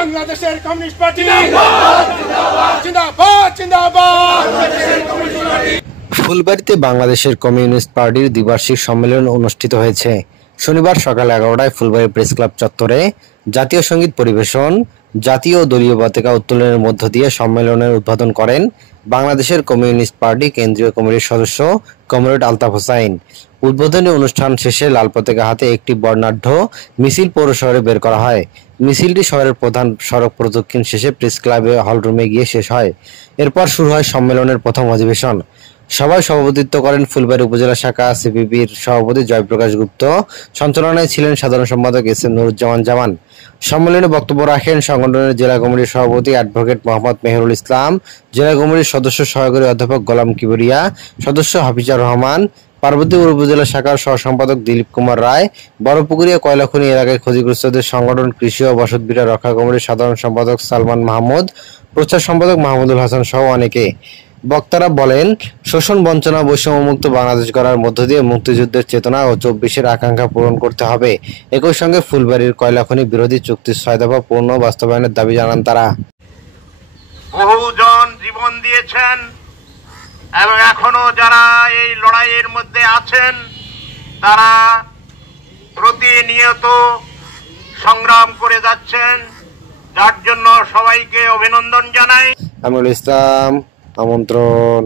বাংলাদেশের communist party জিন্দাবাদ জিন্দাবাদ জিন্দাবাদ। ফুলবাড়ীতে বাংলাদেশের কমিউনিস্ট পার্টির দ্বিবার্ষিক সম্মেলন অনুষ্ঠিত হয়েছে। শনিবার সকাল 11টায় ফুলবাড়ী প্রেস ক্লাব চত্বরে জাতীয় সঙ্গীত পরিবেশন, জাতীয় ও দলীয় পতাকা উত্তোলনের মধ্য দিয়ে সম্মেলনের উদ্বোধন করেন বাংলাদেশের কমিউনিস্ট পার্টি কেন্দ্রীয় কমিটির সদস্য কমরেড আলতাফ হোসাইন। উদ্বোধনী অনুষ্ঠান শেষে লাল পতাকা হাতে একটি বর্ণাঢ্য মিছিল পৌর শহরে বের করা হয়। মিছিলটি শহরের প্রধান সড়ক প্রদক্ষিণ শেষে প্রেস ক্লাবে হলরুমে গিয়ে শেষ হয়। এরপর শুরু হয় সম্মেলনের প্রথম অধিবেশন। সভায় সভাপতিত্ব করেন ফুলবাড়ী উপজেলা শাখা সিপিবির সভাপতি জয়প্রকাশ গুপ্ত। সঞ্চালনায় ছিলেন সাধারণ সম্পাদক এস.এম. নুরুজ্জামান জামান। সম্মেলনে বক্তব্য রাখেন সংগঠনের জেলা কমিটির সভাপতি অ্যাডভোকেট মোহাম্মদ মেহেরুল ইসলাম, জেলা কমিটির সদস্য সহকারী অধ্যাপক গোলাম কিবরিয়া, সদস্য হাফিজার রহমান, পার্বতীপুর উপজেলা শাখার সহ-সম্পাদক দিলীপ কুমার রায়, বড়পুকুরিয়া কয়লাখনি এলাকায় ক্ষতিগ্রস্তদের সংগঠন কৃষি ও বসতভিটা রক্ষা কমিটির সাধারণ সম্পাদক সালমান মাহমুদ, প্রচার সম্পাদক মাহমুদুল হাসান সহ অনেকে। বক্তারা বলেন, শোষণ, বঞ্চনা, বৈষম্যমুক্ত বাংলাদেশ গড়ার মধ্য দিয়ে মুক্তিযুদ্ধের চেতনা ও 24-এর আকাঙ্ক্ষা পূরণ করতে হবে। একই সঙ্গে ফুলবাড়ীর কয়লাখনি বিরোধী চুক্তির 6 দফা পূর্ণ বাস্তবায়নের দাবি জানান তারা। বহুজন জীবন দিয়েছেন এবং এখনো যারা এই লড়াইয়ের মধ্যে আছেন তারা প্রতিনিয়ত সংগ্রাম করে যাচ্ছেন, যার জন্য সবাইকে অভিনন্দন জানাই। আমিরুল ইসলাম, আমন্ত্রণ।